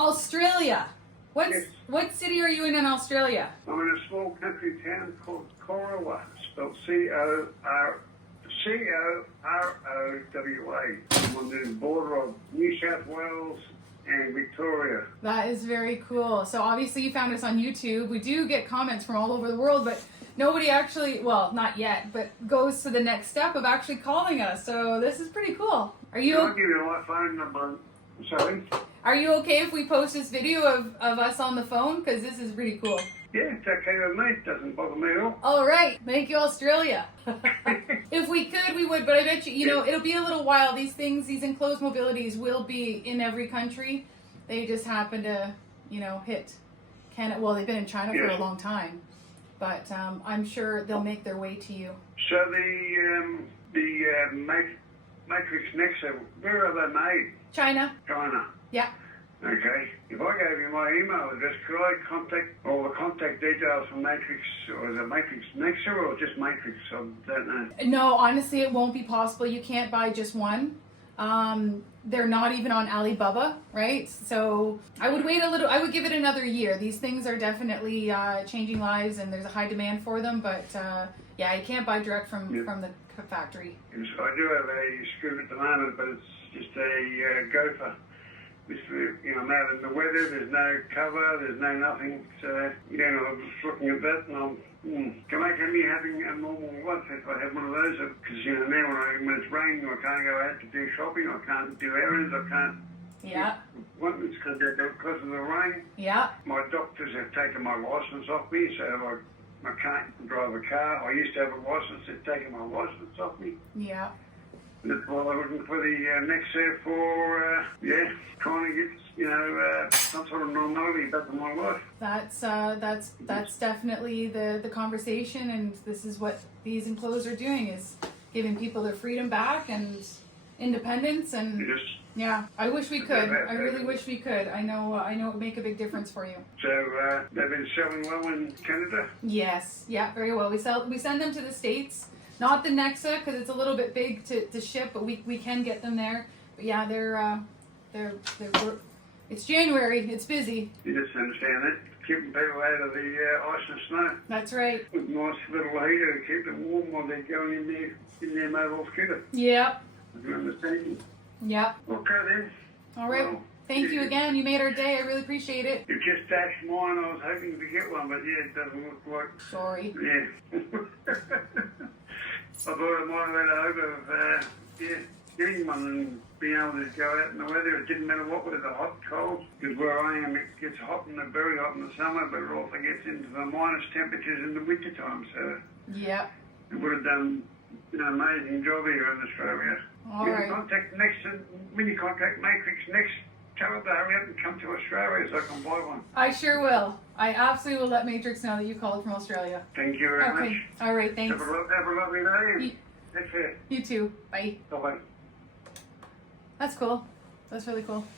Australia. Yes. What city are you in Australia? I'm in a small country town called Corowa, spelled C-O-R-O-W-A. I'm on the border of New South Wales and Victoria. That is very cool. So obviously you found us on YouTube. We do get comments from all over the world, but nobody actually, well, not yet, but goes to the next step of actually calling us. So this is pretty cool. Are I'll you give you my phone number. Sorry? Are you okay if we post this video of us on the phone? Because this is pretty cool. Yeah, it's okay with me. It doesn't bother me at all. All right. Thank you, Australia. If we could, we would. But I bet you, it'll be a little while. These things, these enclosed mobilities will be in every country. They just happen to, hit Canada. Well, they've been in China for a long time. But I'm sure they'll make their way to you. So the Matrix Nexa, where are they made? China. China. Yeah. Okay. If I gave you my email address, could I contact all the contact details from Matrix, or is it Matrix Nexa or just Matrix? I don't know. No, honestly, it won't be possible. You can't buy just one. They're not even on Alibaba, right? So I would wait a little. I would give it another year. These things are definitely changing lives, and there's a high demand for them. But yeah, you can't buy direct from the factory. So I do have a scooter at the moment, but it's just a gopher. I'm out in the weather, there's no cover, there's no nothing. So, I'm just looking at that and I'm, can I be having a normal life if I have one of those? Because, now when it's raining, I can't go out to do shopping, I can't do errands, I can't. Yeah. It's because of the rain. Yeah. My doctors have taken my license off me, so I can't drive a car. I used to have a license, they've taken my license off me. Yeah. That's why I'm looking for the next step for, trying to get, some sort of normality back in my life. That's definitely the conversation, and this is what these enclosed are doing, is giving people their freedom back and independence, and yeah, I wish we could. I really wish we could. I know it would make a big difference for you. So they've been selling well in Canada? Yes, yeah, very well. We send them to the States. Not the Nexa, because it's a little bit big to ship, but we can get them there. But yeah, they're it's January, it's busy. You just understand that, keeping people out of the ice and snow. That's right. With a nice little heater to keep them warm while they're going in their mobile scooter. Yep. You understand? Yep. Okay then. All right. Well, thank you again. You made our day. I really appreciate it. You just dashed mine. I was hoping to get one, but it doesn't look like. Sorry. Yeah. I thought I might have had a hope of, getting one and being able to go out in the weather. It didn't matter what weather, hot, cold. Because where I am, it gets hot and very hot in the summer, but it also gets into the minus temperatures in the winter time. So yeah, it would have done an amazing job here in Australia. All right. When you contact Matrix Next, tell them to hurry up and come to Australia so I can buy one. I sure will. I absolutely will let Matrix know that you called from Australia. Thank you very much. All right, thanks. Have a lovely day. Take care. You too. Bye. Bye-bye. That's cool. That's really cool.